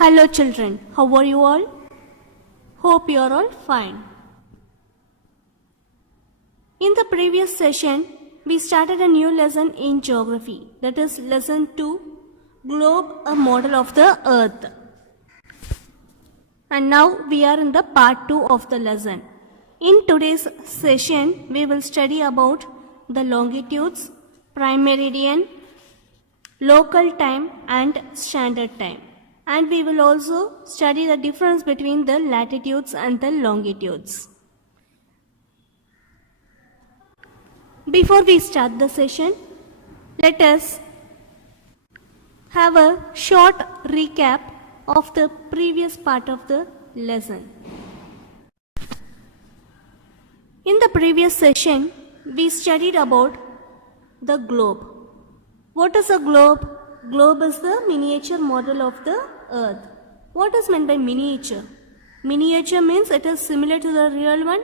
Hello children, how are you all? Hope you are all fine. In the previous session, we started a new lesson in geography, that is lesson 2, Globe, a model of the earth. And now we are in the part 2 of the lesson. In today's session, we will study about the longitudes, prime meridian, local time and standard time. And we will also study the difference between the latitudes and the longitudes. Before we start the session, let us have a short recap of the previous part of the lesson. In the previous session, we studied about the globe. What is a globe? Globe is the miniature model of the earth. What is meant by miniature? Miniature means it is similar to the real one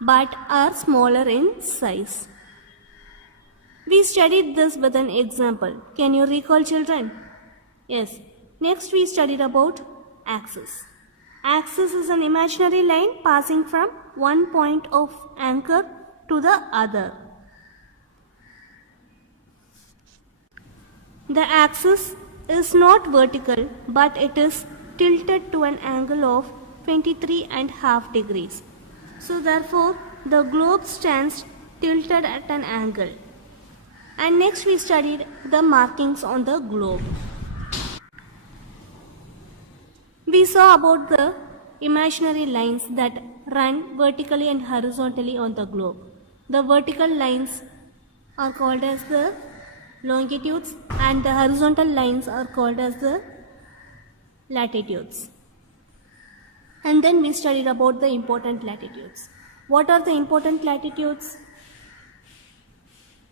but are smaller in size. We studied this with an example. Can you recall, children? Yes. Next we studied about axis. Axis is an imaginary line passing from one point of anchor to the other. The axis is not vertical but it is tilted to an angle of 23.5 degrees. So therefore the globe stands tilted at an angle. And next we studied the markings on the globe. We saw about the imaginary lines that run vertically and horizontally on the globe. The vertical lines are called as the longitudes and the horizontal lines are called as the latitudes. And then we studied about the important latitudes. What are the important latitudes?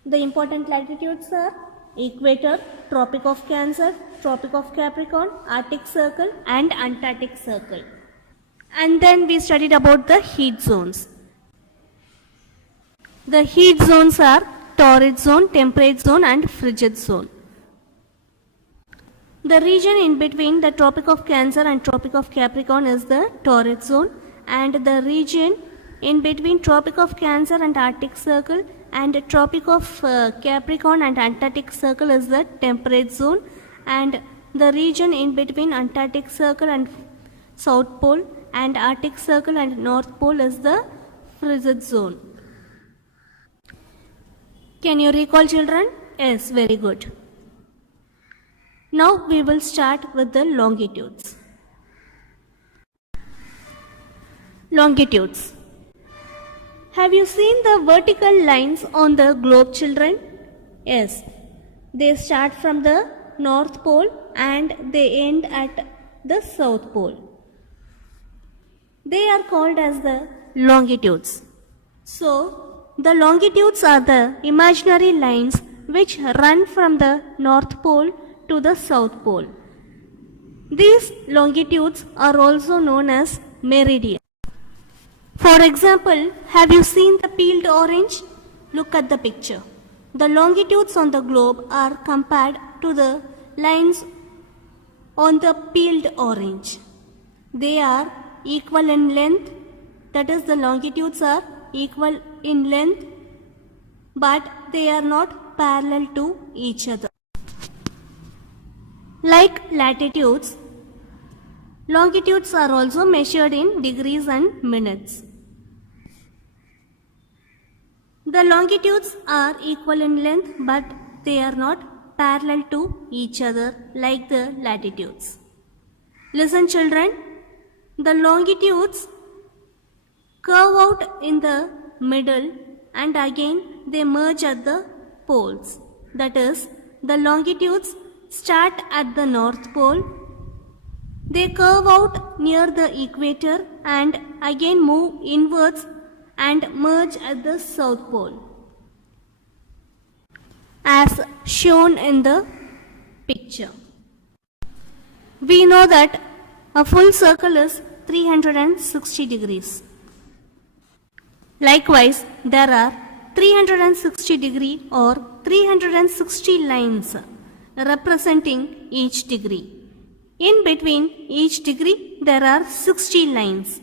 The important latitudes are equator, Tropic of Cancer, Tropic of Capricorn, Arctic Circle and Antarctic Circle. And then we studied about the heat zones. The heat zones are torrid zone, temperate zone and frigid zone. The region in between the Tropic of Cancer and Tropic of Capricorn is the torrid zone, and the region in between Tropic of Cancer and Arctic Circle and Tropic of Capricorn and Antarctic Circle is the temperate zone, and the region in between Antarctic Circle and South Pole and Arctic Circle and North Pole is the frigid zone. Can you recall, children? Yes, very good. Now we will start with the longitudes. Longitudes. Have you seen the vertical lines on the globe, children? Yes. They start from the North Pole and they end at the South Pole. They are called as the longitudes. So, the longitudes are the imaginary lines which run from the North Pole to the South Pole. These longitudes are also known as meridian. For example, have you seen the peeled orange? Look at the picture. The longitudes on the globe are compared to the lines on the peeled orange. They are equal in length, that is the longitudes are equal in length, but they are not parallel to each other. Like latitudes, longitudes are also measured in degrees and minutes. The longitudes are equal in length, but they are not parallel to each other like the latitudes. Listen, children, the longitudes curve out in the middle and again they merge at the poles. That is, the longitudes start at the North Pole, they curve out near the equator and again move inwards and merge at the South Pole, as shown in the picture. We know that a full circle is 360 degrees. Likewise, there are 360 degree or 360 lines representing each degree. In between each degree there are 60 lines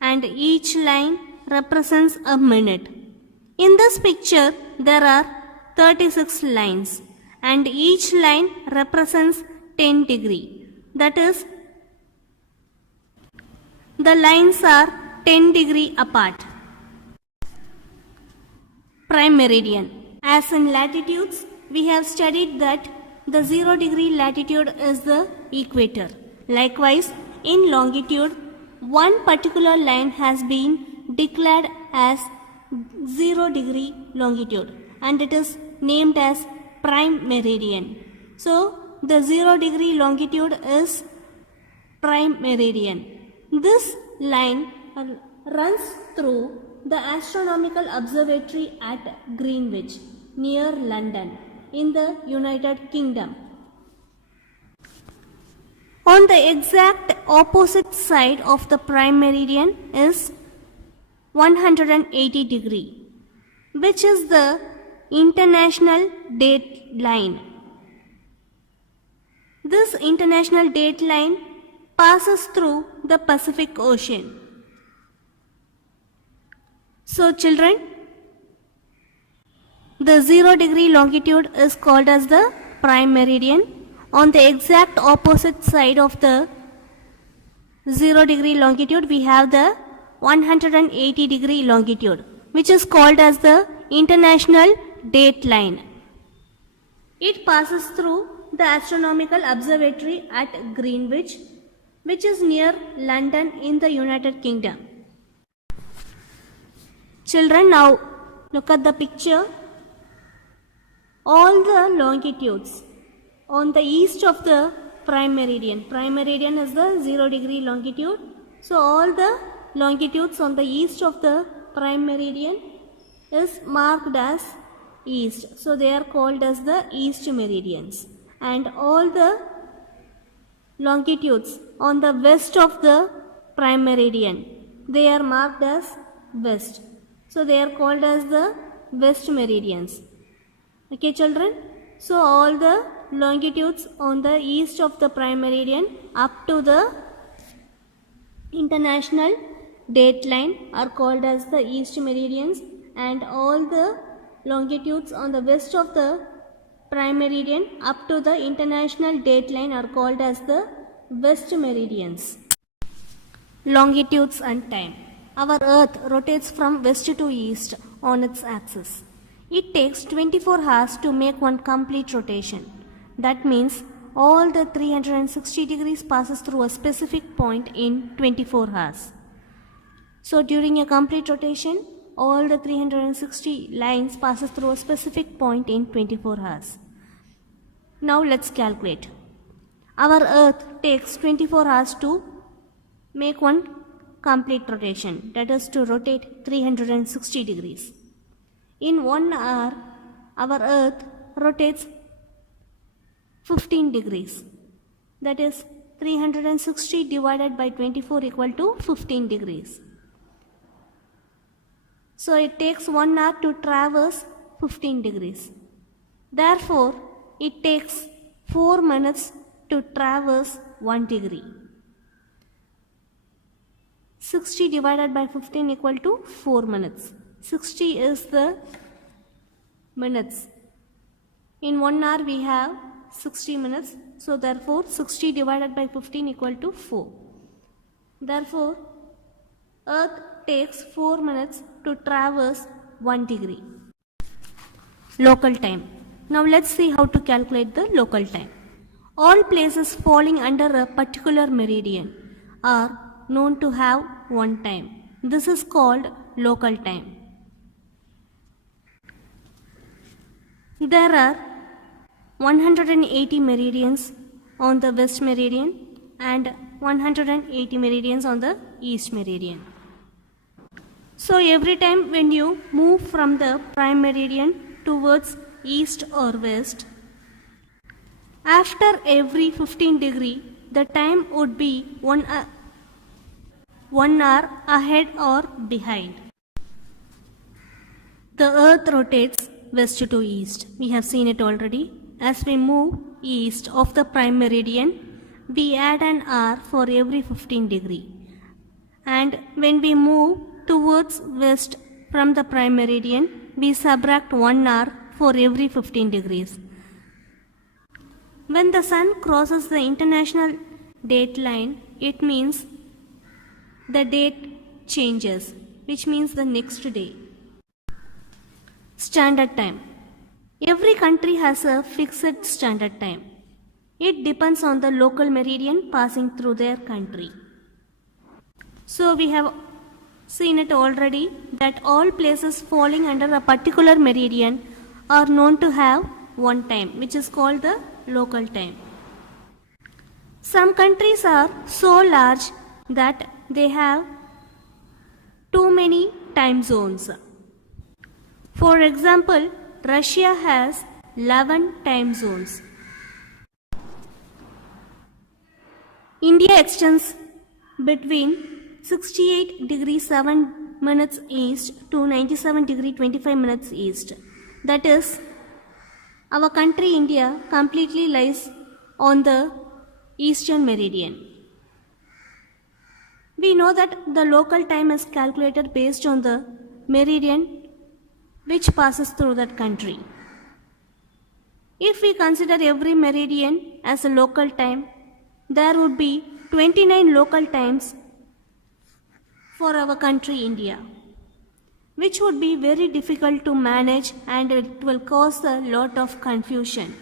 and each line represents a minute. In this picture there are 36 lines and each line represents 10 degree. That is, the lines are 10 degree apart. Prime meridian. As in latitudes, we have studied that the 0 degree latitude is the equator. Likewise, in longitude, one particular line has been declared as 0 degree longitude and it is named as prime meridian. So, the 0 degree longitude is prime meridian. This line runs through the astronomical observatory at Greenwich near London in the United Kingdom. On the exact opposite side of the prime meridian is 180 degree, which is the international date line. This international date line passes through the Pacific Ocean. So children, the 0 degree longitude is called as the prime meridian. On the exact opposite side of the 0 degree longitude, we have the 180 degree longitude, which is called as the international date line. It passes through the astronomical observatory at Greenwich, which is near London in the United Kingdom. Children, now look at the picture. All the longitudes on the east of the prime meridian. Prime meridian is the 0 degree longitude. So all the longitudes on the east of the prime meridian is marked as east. So they are called as the east meridians. And all the longitudes on the west of the prime meridian, they are marked as west. So they are called as the west meridians. Okay children, so all the longitudes on the east of the prime meridian up to the international date line are called as the east meridians, and all the longitudes on the west of the prime meridian up to the international date line are called as the west meridians. Longitudes and time. Our earth rotates from west to east on its axis. It takes 24 hours to make one complete rotation. That means all the 360 degrees passes through a specific point in 24 hours. So during a complete rotation, all the 360 lines passes through a specific point in 24 hours. Now let's calculate. Our earth takes 24 hours to make one complete rotation, that is to rotate 360 degrees. In 1 hour, our earth rotates 15 degrees. That is 360 divided by 24 equal to 15 degrees. So it takes 1 hour to traverse 15 degrees. Therefore, it takes 4 minutes to traverse 1 degree. 60 divided by 15 equal to 4 minutes. 60 is the minutes. In 1 hour we have 60 minutes. So therefore 60 divided by 15 equal to 4. Therefore earth takes 4 minutes to traverse 1 degree. Local time. Now let's see how to calculate the local time. All places falling under a particular meridian are known to have one time. This is called local time. There are 180 meridians on the west meridian and 180 meridians on the east meridian. So every time when you move from the prime meridian towards east or west, after every 15 degree, the time would be 1 hour ahead or behind. The earth rotates west to east. We have seen it already. As we move east of the prime meridian, we add an hour for every 15 degree. And when we move towards west from the prime meridian, we subtract 1 hour for every 15 degrees. When the sun crosses the international date line, it means the date changes, which means the next day. Standard time. Every country has a fixed standard time. It depends on the local meridian passing through their country. So we have seen it already that all places falling under a particular meridian are known to have one time, which is called the local time. Some countries are so large that they have too many time zones. For example, Russia has 11 time zones. India extends between 68 degrees 7 minutes east to 97 degree 25 minutes east. That is, our country India completely lies on the eastern meridian. We know that the local time is calculated based on the meridian which passes through that country. If we consider every meridian as a local time, there would be 29 local times for our country India, which would be very difficult to manage and it will cause a lot of confusion.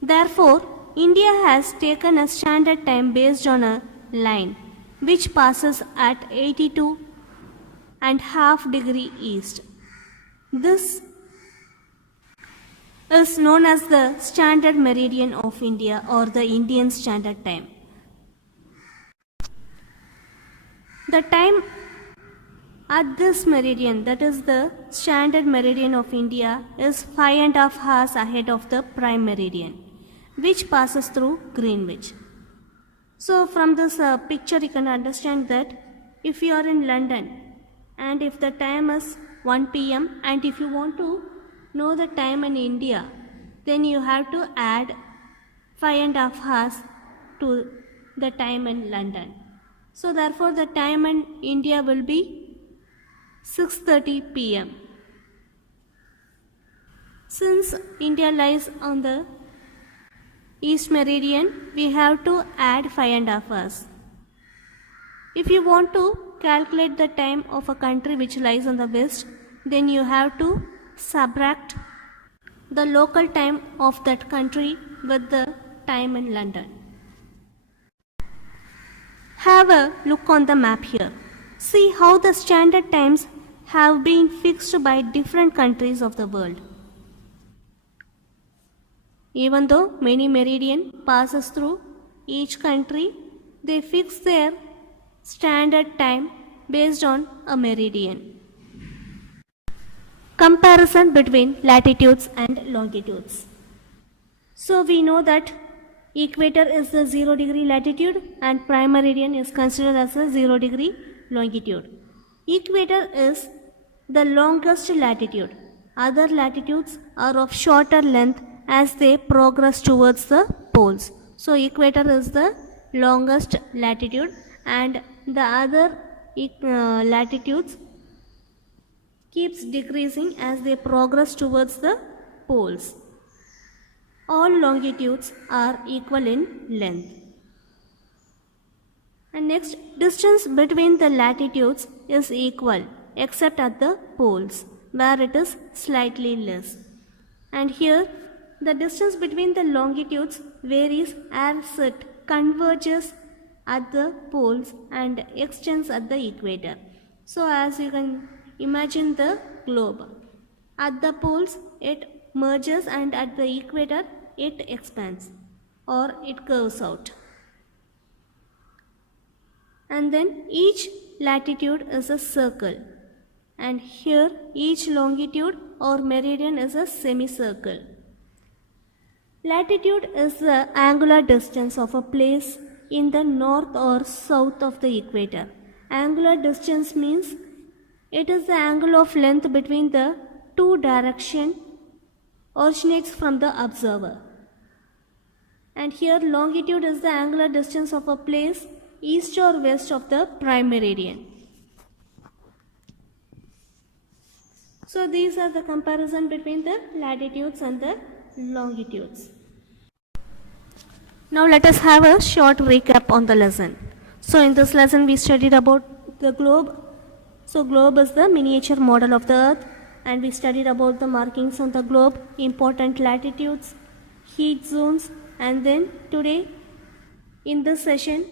Therefore, India has taken a standard time based on a line which passes at 82.5 degree east. This is known as the standard meridian of India or the Indian Standard Time. The time at this meridian, that is the standard meridian of India, is 5.5 hours ahead of the prime meridian, which passes through Greenwich. So from this picture you can understand that if you are in London and if the time is 1 p.m. and if you want to know the time in India, then you have to add 5.5 hours to the time in London. So therefore the time in India will be 6:30 p.m. Since India lies on the east meridian, we have to add 5.5 hours. If you want to calculate the time of a country which lies on the west, then you have to subtract the local time of that country with the time in London. Have a look on the map here. See how the standard times have been fixed by different countries of the world. Even though many meridian passes through each country, they fix their standard time based on a meridian. Comparison between latitudes and longitudes. So we know that equator is the 0 degree latitude and prime meridian is considered as a 0 degree longitude. Equator is the longest latitude. Other latitudes are of shorter length as they progress towards the poles. So equator is the longest latitude and the other latitudes keeps decreasing as they progress towards the poles. All longitudes are equal in length. And next, distance between the latitudes is equal except at the poles where it is slightly less. And here the distance between the longitudes varies as it converges at the poles and extends at the equator. So as you can imagine the globe. At the poles it merges and at the equator it expands or it curves out. And then each latitude is a circle and here each longitude or meridian is a semicircle. Latitude is the angular distance of a place in the north or south of the equator. Angular distance means it is the angle of length between the two directions originates from the observer. And here longitude is the angular distance of a place east or west of the prime meridian. So these are the comparison between the latitudes and the longitudes. Now let us have a short recap on the lesson. So in this lesson we studied about the globe. So globe is the miniature model of the earth, and we studied about the markings on the globe, important latitudes, heat zones, and then today in this session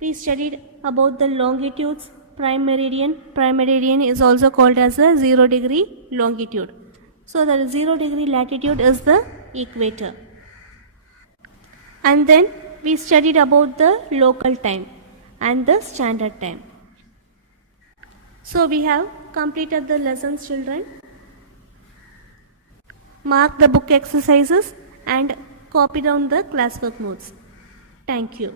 we studied about the longitudes, prime meridian. Prime meridian is also called as the 0 degree longitude. So the 0 degree latitude is the equator. And then we studied about the local time and the standard time. So we have completed the lessons, children. Mark the book exercises and copy down the classwork notes. Thank you.